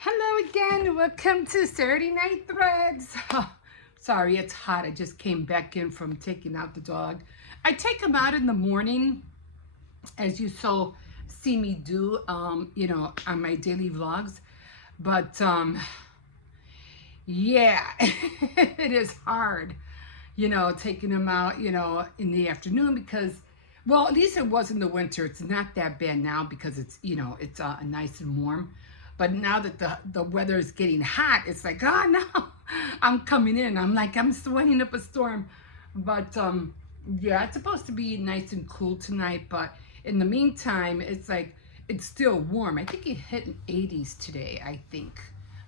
Hello again. Welcome to Saturday Night Threads. Oh, sorry, it's hot. I just came back in from taking out the dog. I take him out in the morning, as you see me do, on my daily vlogs. But yeah, it is hard, taking him out, in the afternoon because, well, at least it was in the winter. It's not that bad now because it's nice and warm. But now that the weather is getting hot, it's like, oh no, I'm coming in. I'm sweating up a storm. But yeah, it's supposed to be nice and cool tonight. But in the meantime, it's still warm. I think it hit 80s today, I think.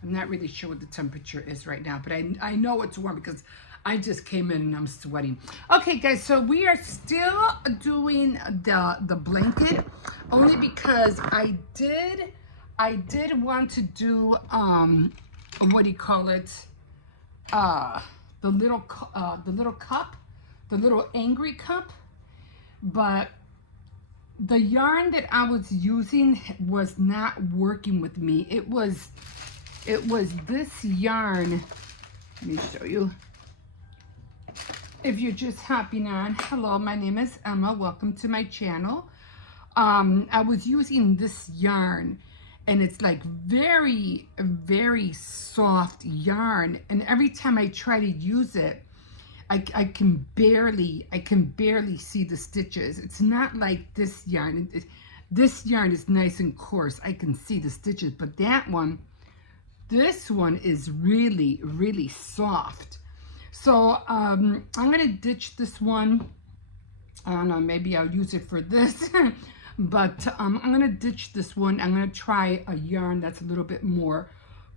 I'm not really sure what the temperature is right now, but I know it's warm because I just came in and I'm sweating. Okay, guys, so we are still doing the blanket only because I did want to do what do you call it? The little cup, the little angry cup, but the yarn that I was using was not working with me. It was this yarn. Let me show you. If you're just hopping on, hello, my name is Emma. Welcome to my channel. I was using this yarn, and it's like very, very soft yarn. And every time I try to use it, I can barely see the stitches. It's not like this yarn. This yarn is nice and coarse. I can see the stitches, but this one is really, really soft. So I'm gonna ditch this one. I don't know, maybe I'll use it for this. But I'm gonna ditch this one. I'm gonna try a yarn that's a little bit more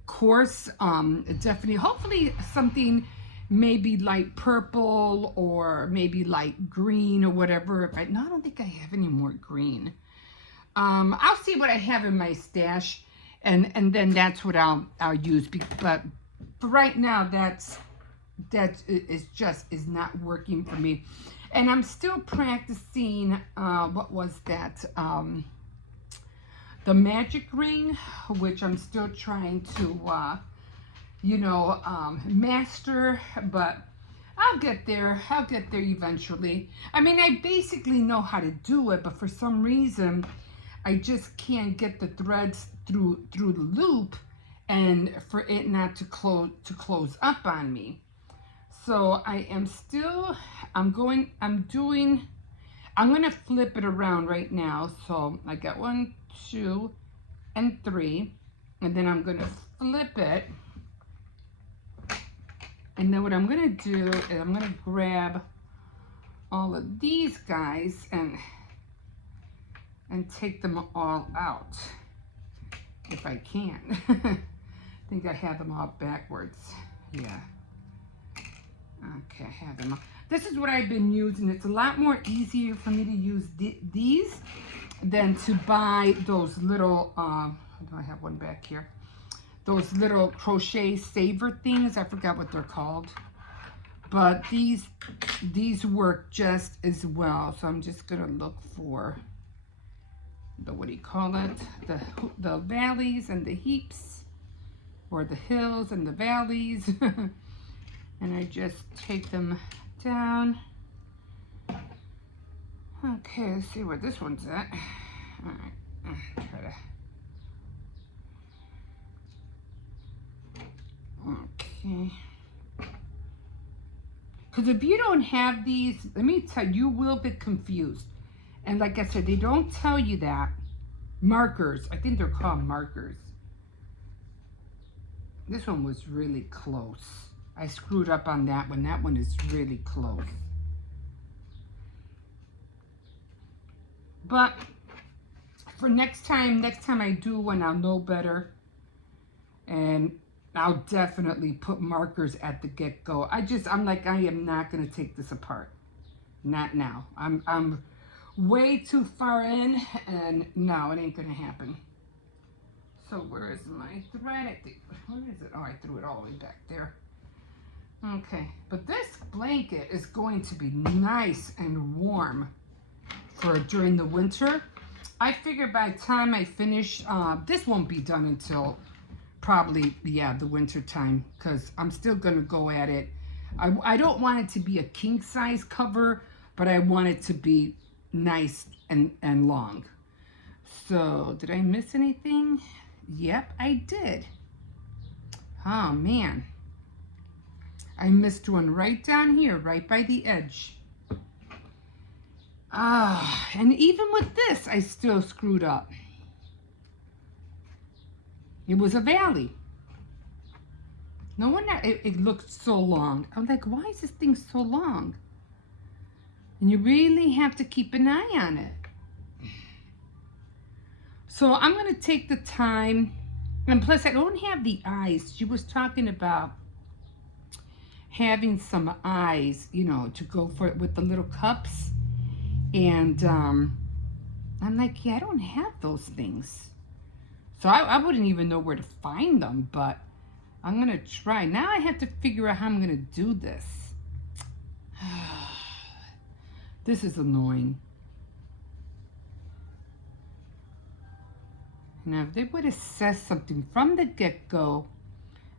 coarse. Definitely, hopefully something maybe light purple or maybe light green or whatever. I don't think I have any more green. I'll see what I have in my stash, and then that's what I'll use. But for right now, that is not working for me. And I'm still practicing, what was that? The magic ring, which I'm still trying to, master, but I'll get there. I'll get there eventually. I mean, I basically know how to do it, but for some reason, I just can't get the threads through the loop and for it not to close up on me. So I am still, I'm going to flip it around right now. So I got 1, 2, and 3, and then I'm going to flip it. And then what I'm going to do is I'm going to grab all of these guys and take them all out if I can. I think I have them all backwards. Yeah. Okay, I have them. This is what I've been using. It's a lot more easier for me to use these than to buy those little, do I have one back here? Those little crochet saver things. I forgot what they're called. But these work just as well. So I'm just going to look for the, what do you call it? The valleys and the heaps, or the hills and the valleys. And I just take them down. Okay, let's see where this one's at. All right, try to. Okay. Because if you don't have these, let me tell you, you will be confused. And like I said, they don't tell you that. Markers, I think they're called markers. This one was really close. I screwed up on that one. That one is really close. But for next time I do one, I'll know better. And I'll definitely put markers at the get-go. I'm like, I am not going to take this apart. Not now. I'm way too far in, and no, it ain't going to happen. So where is my thread? I think, where is it? Oh, I threw it all the way back there. Okay, but this blanket is going to be nice and warm for during the winter. I figure by the time I finish, this won't be done until probably, yeah, the winter time, because I'm still going to go at it. I don't want it to be a king size cover, but I want it to be nice and long. So, did I miss anything? Yep, I did. Oh, man. I missed one right down here, right by the edge. And even with this, I still screwed up. It was a valley. No wonder it looked so long. I'm like, why is this thing so long? And you really have to keep an eye on it. So I'm going to take the time. And plus, I don't have the eyes. She was talking about having some eyes, you know, to go for it with the little cups. And I'm like, yeah, I don't have those things. So I wouldn't even know where to find them, but I'm going to try. Now I have to figure out how I'm going to do this. This is annoying. Now, if they would have said something from the get-go,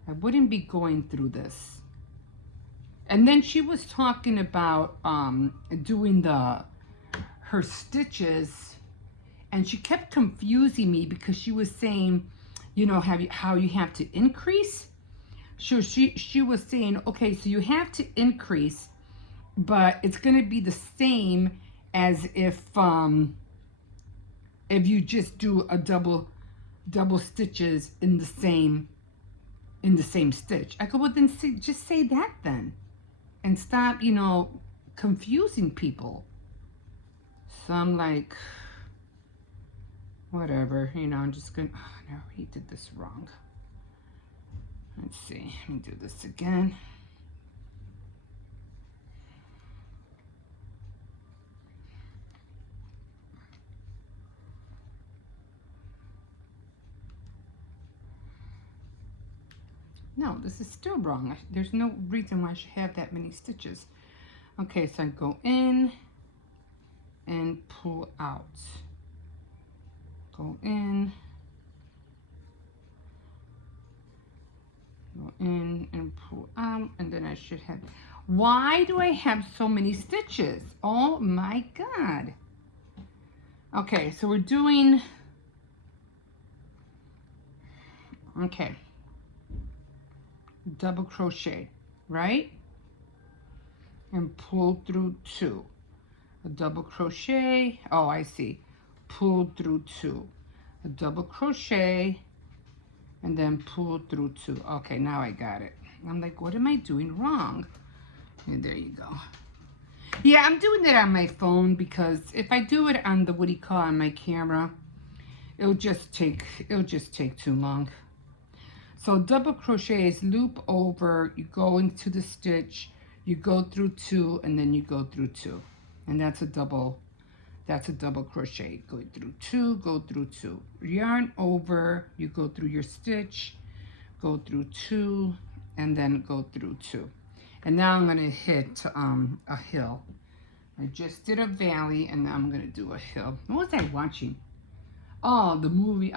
I wouldn't be going through this. And then she was talking about doing her stitches, and she kept confusing me because she was saying, you know, how you have to increase. So she was saying, okay, so you have to increase, but it's going to be the same as if you just do a double stitches in the same stitch. I go, well, then just say that then, and stop, you know, confusing people. So I'm like, whatever, you know, I'm just gonna, oh, no, he did this wrong. Let's see, let me do this again. No, this is still wrong. There's no reason why I should have that many stitches. Okay, so I go in and pull out. Go in and pull out, and then I should have. Why do I have so many stitches? Oh my God. Okay, so we're doing, okay, double crochet, right? And pull through 2. A double crochet, oh, I see. Pull through 2. A double crochet, and then pull through 2. Okay, now I got it. I'm like, what am I doing wrong? And there you go. Yeah, I'm doing it on my phone because if I do it on the, what do you call, on my camera, it'll just take too long. So double crochet is loop over, you go into the stitch, you go through 2, and then you go through 2. And that's a double crochet. Go through 2, go through 2. Yarn over, you go through your stitch, go through 2, and then go through 2. And now I'm gonna hit a hill. I just did a valley, and now I'm gonna do a hill. What was I watching? Oh, a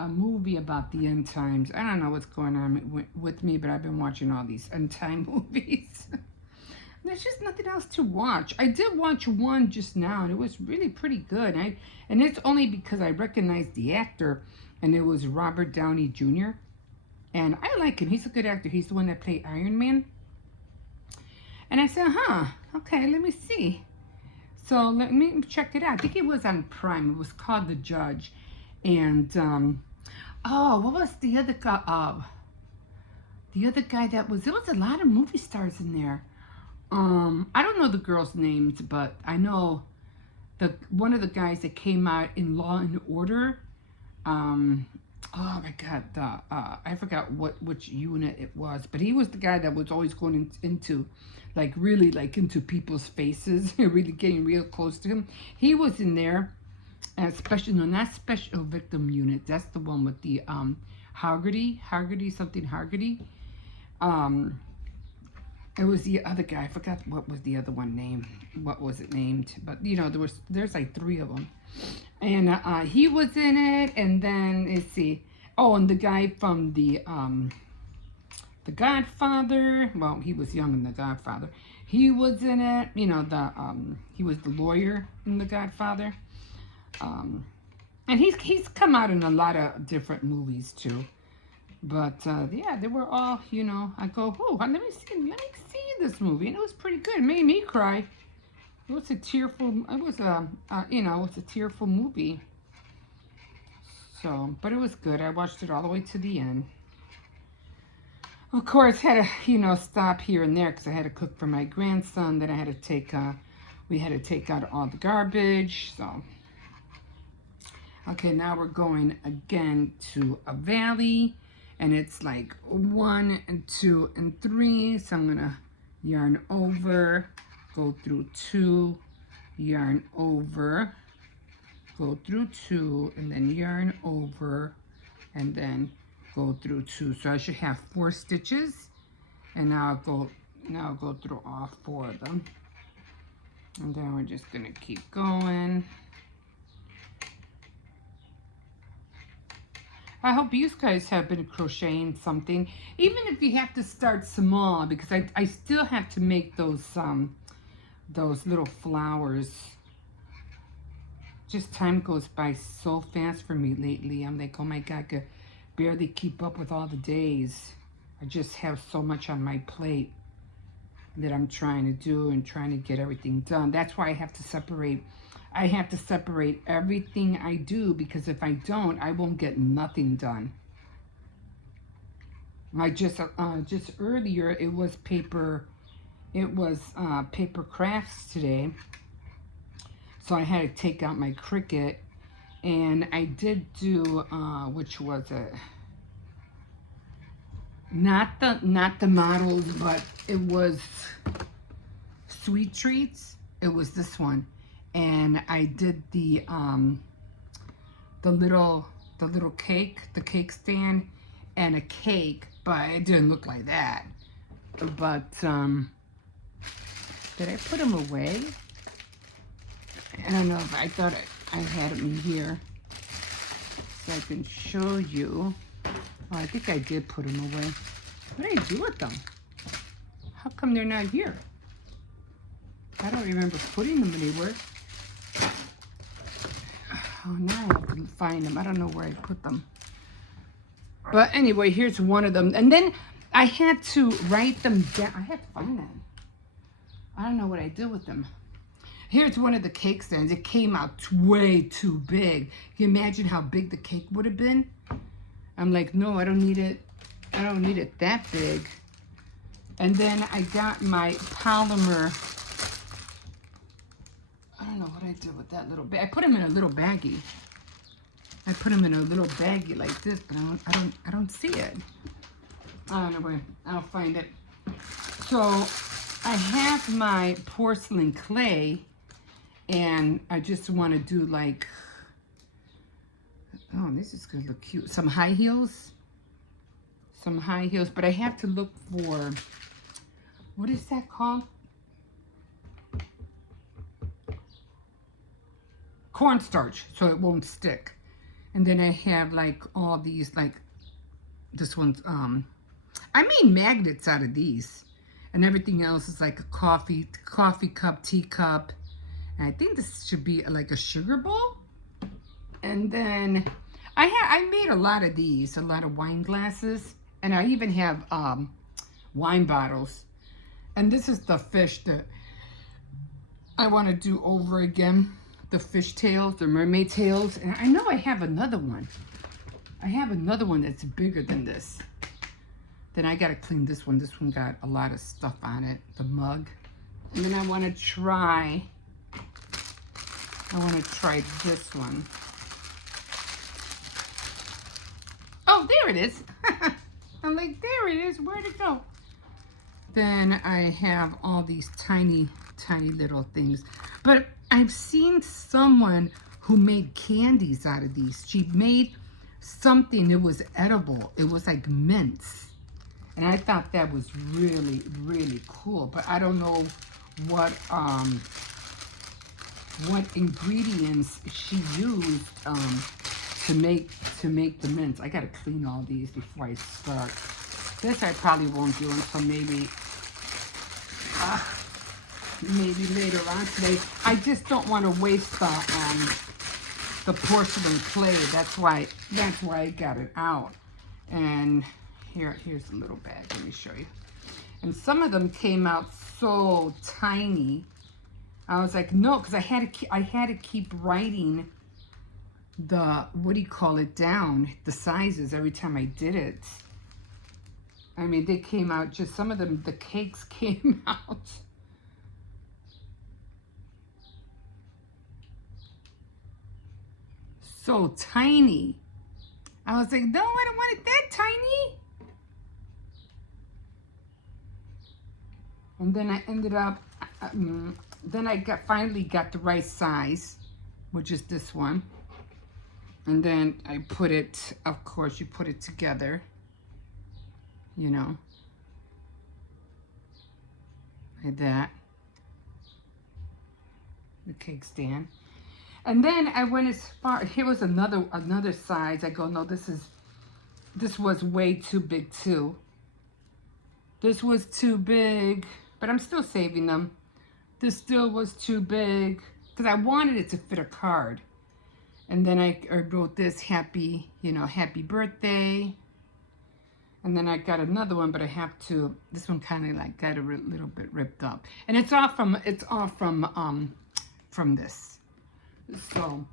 movie about the end times. I don't know what's going on with me, but I've been watching all these end time movies. There's just nothing else to watch. I did watch one just now, and it was really pretty good. And it's only because I recognized the actor, and it was Robert Downey Jr. And I like him. He's a good actor. He's the one that played Iron Man. And I said, okay, let me see. So let me check it out. I think it was on Prime. It was called The Judge. And, oh, what was the other guy? The other guy there was a lot of movie stars in there. I don't know the girls' names, but I know one of the guys that came out in Law and Order. Oh my God, I forgot which unit it was, but he was the guy that was always going into, like, really, like, into people's faces, really getting real close to him. He was in there. Not Special Victim Unit. That's the one with the Hargitay. It was the other guy. I forgot what was the other one named. What was it named? But you know, there's like 3 of them, and he was in it. And then let's see, Oh, and the guy from the Godfather. Well, he was young in the Godfather. He was in it. You know, he was the lawyer in the Godfather. And he's come out in a lot of different movies too. But yeah, they were all, you know, I go, oh, let me see this movie, and it was pretty good. It made me cry. It was a tearful. It was you know, it was a tearful movie. So, but it was good. I watched it all the way to the end. Of course, had to, you know, stop here and there because I had to cook for my grandson. Then I had to take, we had to take out all the garbage. So, okay, now we're going again to a valley. And it's like 1 and 2 and 3. So I'm gonna yarn over, go through 2, yarn over, go through 2, and then yarn over, and then go through 2. So I should have 4 stitches, and now I'll go through all 4 of them. And then we're just gonna keep going. I hope you guys have been crocheting something, even if you have to start small, because I still have to make those little flowers. Just time goes by so fast for me lately. I'm like, oh my God, I could barely keep up with all the days. I just have so much on my plate that I'm trying to do and trying to get everything done. That's why I have to separate. I have to separate everything I do, because if I don't, I won't get nothing done. I just earlier it was paper crafts today, so I had to take out my Cricut, and I did do which was it? Not the models, but it was Sweet Treats. It was this one. And I did the little cake, the cake stand, and a cake, but it didn't look like that. But did I put them away? I don't know if I thought I had them in here so I can show you. Oh, I think I did put them away. What did I do with them? How come they're not here? I don't remember putting them anywhere. Oh, now I have to find them. I don't know where I put them. But anyway, here's one of them. And then I had to write them down. I had to find them. I don't know what I did with them. Here's one of the cake stands. It came out way too big. Can you imagine how big the cake would have been? I'm like, no, I don't need it. I don't need it that big. And then I got my polymer. I don't know what I did with that little bag. I put them in a little baggie. I put them in a little baggie like this, but I don't see it. I don't know where. I'll find it. So I have my porcelain clay, and I just want to do like, oh, this is gonna look cute. Some high heels. Some high heels, but I have to look for, what is that called? Cornstarch, so it won't stick. And then I have like all these, like this one's I made magnets out of these, and everything else is like a coffee cup, teacup, and I think this should be like a sugar bowl. And then I made a lot of these, a lot of wine glasses, and I even have wine bottles. And this is the fish that I want to do over again. The fish tails, the mermaid tails. And I know I have another one. I have another one that's bigger than this. Then I got to clean this one. This one got a lot of stuff on it. The mug. And then I want to try this one. Oh, there it is. I'm like, there it is. Where'd it go? Then I have all these tiny, tiny little things. But I've seen someone who made candies out of these. She made something that was edible. It was like mints. And I thought that was really, really cool. But I don't know what ingredients she used to make the mince. I gotta clean all these before I start. This I probably won't do until maybe later on today. I just don't want to waste the porcelain clay. That's why I got it out. And here's a little bag. Let me show you. And some of them came out so tiny. I was like, no, because I had to keep writing the, what do you call it, down, the sizes every time I did it. I mean, they came out just, some of them, the cakes came out. So tiny. I was like, no, I don't want it that tiny. And then I ended up, then I finally got the right size, which is this one. And then I put it, of course, you put it together, you know, like that, the cake stand. And then I went as far, here was another size. I go, no, this was way too big too. This was too big, but I'm still saving them. This still was too big because I wanted it to fit a card. And then I wrote this happy birthday. And then I got another one, but I have to, this one kind of like got a little bit ripped up. And it's all from this. So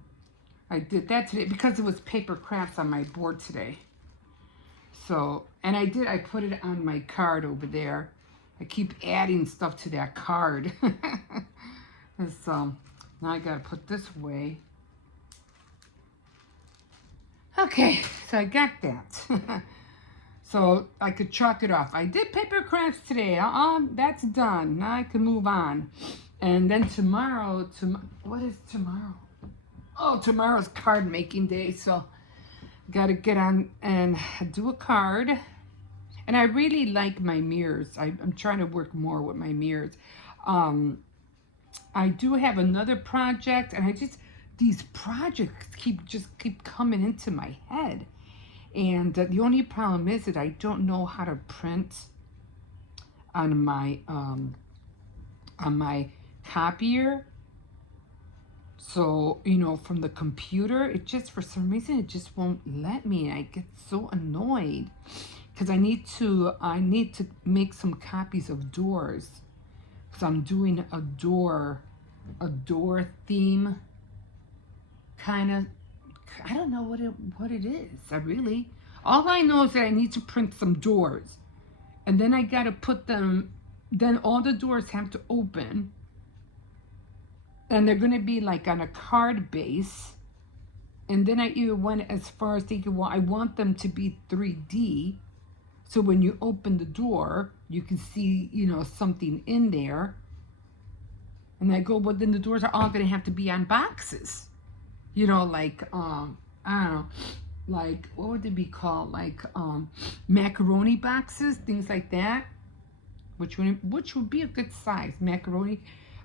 I did that today because it was paper crafts on my board today. So, and I put it on my card over there. I keep adding stuff to that card. And so now I gotta put this away. Okay, so I got that. So I could chalk it off. I did paper crafts today. That's done. Now I can move on. And then tomorrow, what is tomorrow? Oh, tomorrow's card making day. So got to get on and do a card. And I really like my mirrors. I'm trying to work more with my mirrors. I do have another project, and these projects keep coming into my head. And the only problem is that I don't know how to print on my copier. So, you know, from the computer, for some reason, it just won't let me. I get so annoyed because I need to make some copies of doors because I'm doing a door theme kind of. I don't know what it is. All I know is that I need to print some doors, and then I got to put them. Then all the doors have to open. And they're going to be like on a card base. And then I even went as far as thinking, well, I want them to be 3D. So when you open the door, you can see, you know, something in there. And I go, well, then the doors are all going to have to be on boxes. You know, like, I don't know, like, what would they be called? Like macaroni boxes, things like that. Which would be a good size, macaroni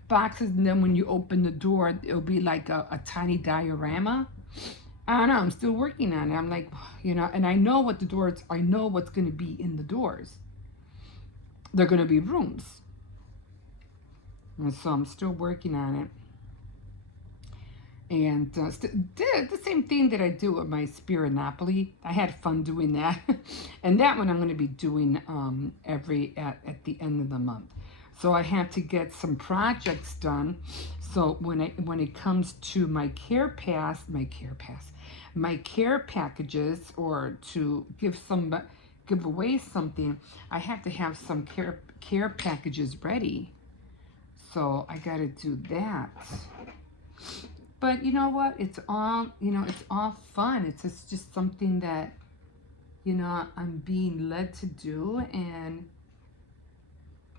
boxes. And then when you open the door, it'll be like a tiny diorama. I don't know, I'm still working on it. I'm like, you know, and I know what's going to be in the doors. They're going to be rooms. And so I'm still working on it. And did the same thing that I do with my Spirinopoly. I had fun doing that. And that one I'm going to be doing at the end of the month. So I have to get some projects done. So when it comes to my care packages, or to give away something, I have to have some care packages ready. So I got to do that. But you know what? It's all fun. It's just something that, you know, I'm being led to do, and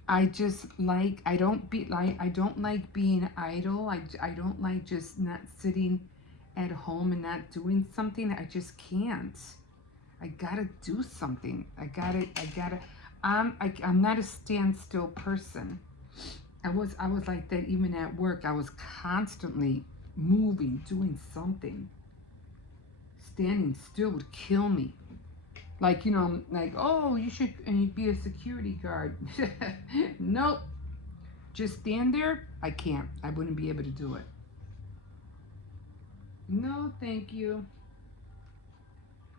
I don't like being idle. I don't like just not sitting at home and not doing something. I just can't. I gotta do something. I'm not a standstill person. I was like that even at work. I was constantly moving, doing something. standing still would kill me. Like, you know, like, oh, you should be a security guard. Nope. Just stand there. I can't. I wouldn't be able to do it. No, thank you.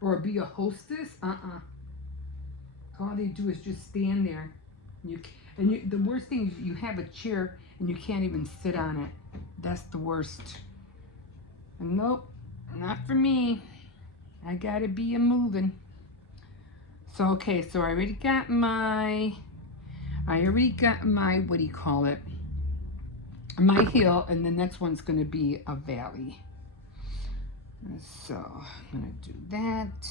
Or be a hostess. All they do is just stand there. The worst thing is you have a chair and you can't even sit on it. That's the worst. And nope, not for me. I gotta be a moving. So okay, so I already got my what do you call it? My hill, and the next one's gonna be a valley. So I'm gonna do that.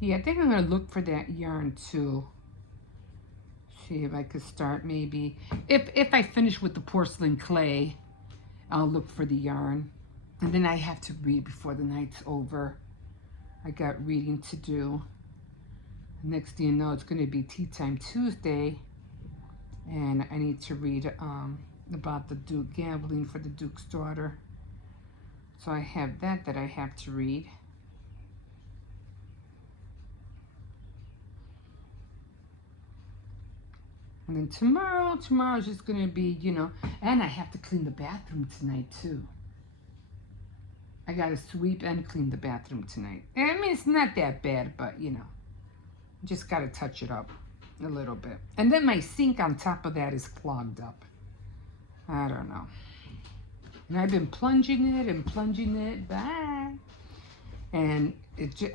Yeah, I think I'm gonna look for that yarn too. See if I could start maybe. If I finish with the porcelain clay, I'll look for the yarn. And then I have to read before the night's over. I got reading to do. Next thing you know, it's gonna be Tea Time Tuesday. And I need to read about the Duke gambling for the Duke's daughter. So I have that I have to read. And then tomorrow's just gonna be, you know, and I have to clean the bathroom tonight too. I gotta sweep and clean the bathroom tonight. I mean, it's not that bad, but you know, just gotta touch it up a little bit. And then my sink on top of that is clogged up. I don't know. And I've been plunging it back. And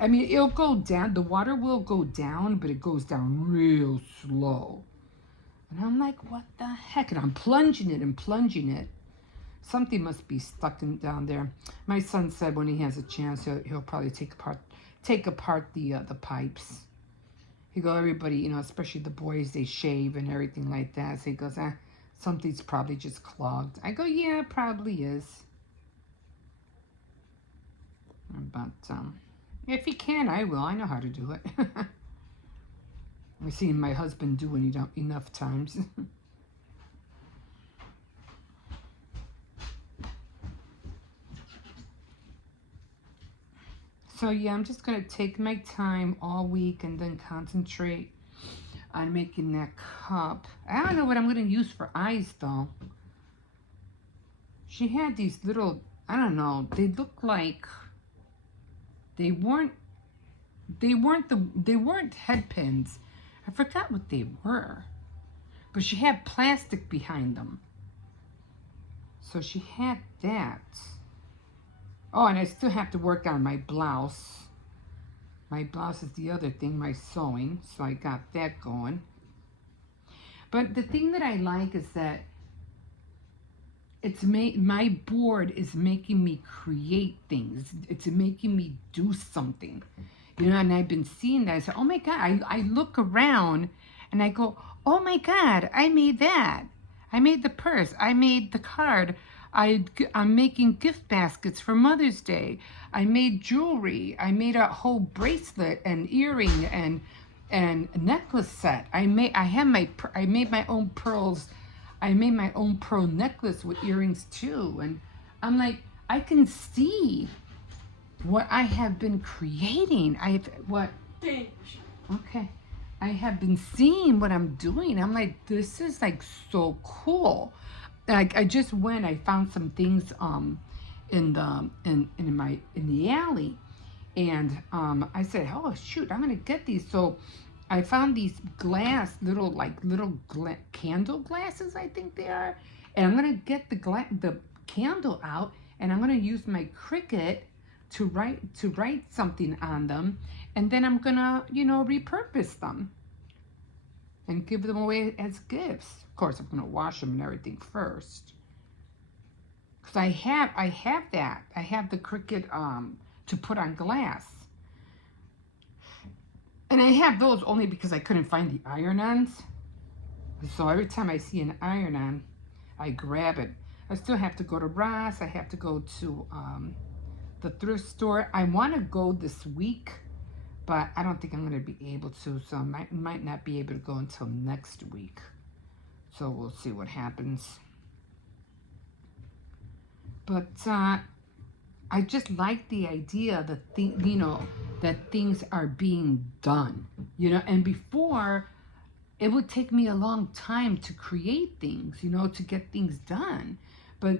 I mean, it'll go down. The water will go down, but it goes down real slow. And I'm like, what the heck? And I'm plunging it. Something must be stuck down there. My son said when he has a chance, he'll probably take apart the pipes. He go, everybody, you know, especially the boys, they shave and everything like that. So he goes, something's probably just clogged. I go, yeah, it probably is. But if he can, I will. I know how to do it. I've seen my husband do it enough times. So yeah, I'm just going to take my time all week and then concentrate on making that cup. I don't know what I'm going to use for eyes though. She had these little, I don't know, they look like they weren't head pins. I forgot what they were. But she had plastic behind them. So she had that. Oh, and I still have to work on my blouse. My blouse is the other thing, my sewing. So I got that going. But the thing that I like is that my board is making me create things. It's making me do something. You know, and I've been seeing that. I said, oh my God, I look around and I go, oh my God, I made that. I made the purse. I made the card. I'm making gift baskets for Mother's Day. I made jewelry. I made a whole bracelet and earring and a necklace set. I made my own pearls. I made my own pearl necklace with earrings too. And I'm like, I can see what I have been creating. Okay. I have been seeing what I'm doing. I'm like, this is like so cool. Like I just went, I found some things in the alley, and I said, oh shoot, I'm gonna get these. So I found these little candle glasses, I think they are, and I'm gonna get the candle out, and I'm gonna use my Cricut to write something on them, and then I'm gonna, you know, repurpose them and give them away as gifts. Of course, I'm gonna wash them and everything first, because I have that. I have the Cricut to put on glass, and I have those only because I couldn't find the iron-ons. So every time I see an iron-on, I grab it. I still have to go to Ross. I have to go to the thrift store. I want to go this week, but I don't think I'm going to be able to, so I might not be able to go until next week. So we'll see what happens. But I just like the idea that that things are being done, and before it would take me a long time to create things, to get things done. But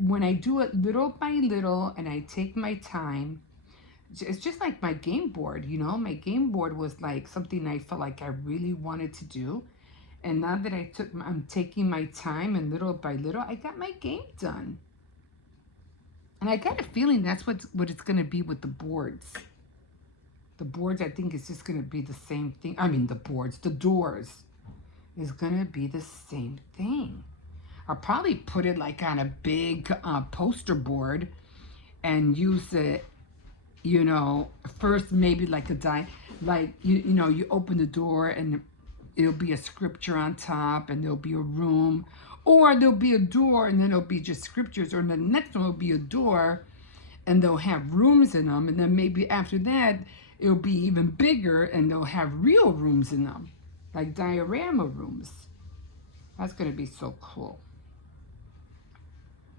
when I do it little by little and I take my time, it's just like my game board, my game board was like something I felt like I really wanted to do. And now that I'm taking my time, and little by little, I got my game done. And I got a feeling that's what it's going to be with the boards. The boards, I think, is just going to be the same thing. I mean, the doors is going to be the same thing. I'll probably put it like on a big poster board and use it, first maybe like you open the door and it'll be a scripture on top, and there'll be a room, or there'll be a door and then it'll be just scriptures, or the next one will be a door and they'll have rooms in them, and then maybe after that it'll be even bigger and they'll have real rooms in them, like diorama rooms. That's going to be so cool.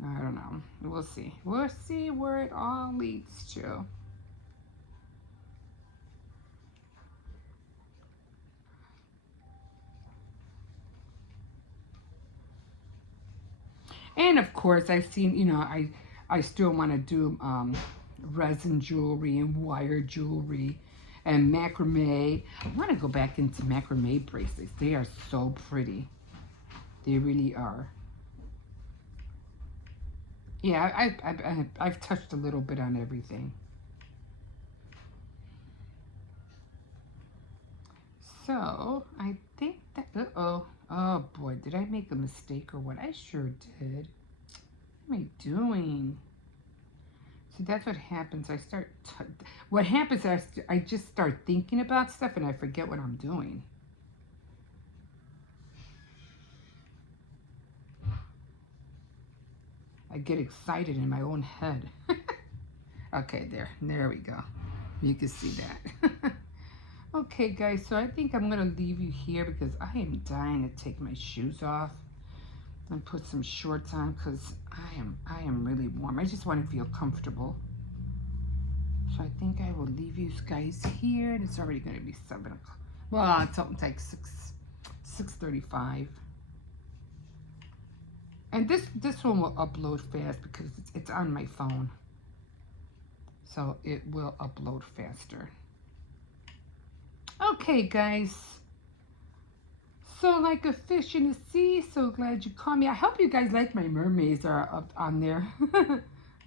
I don't know. We'll see. We'll see where it all leads to. And of course, I've seen, I still want to do resin jewelry and wire jewelry and macrame. I want to go back into macrame bracelets. They are so pretty. They really are. Yeah, I've touched a little bit on everything. So I think that, oh boy, did I make a mistake or what? I sure did. What am I doing? See, that's what happens. What happens is I just start thinking about stuff and I forget what I'm doing. I get excited in my own head. Okay, there we go. You can see that. Okay, guys, so I think I'm gonna leave you here because I am dying to take my shoes off and put some shorts on because I am really warm. I just want to feel comfortable. So I think I will leave you guys here. It's already gonna be 7 o'clock. Well, it's something like 6:35. And this one will upload fast because it's on my phone. So it will upload faster. Okay, guys. So like a fish in the sea, so glad you caught me. I hope you guys like my mermaids are up on there.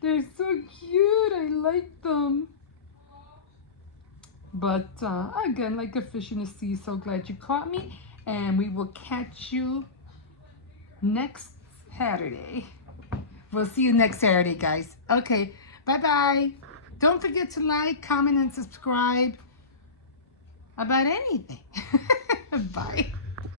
They're so cute. I like them. But again, like a fish in the sea, so glad you caught me. And we will catch you next Saturday. We'll see you next Saturday, guys. Okay, bye-bye. Don't forget to like, comment, and subscribe about anything. Bye.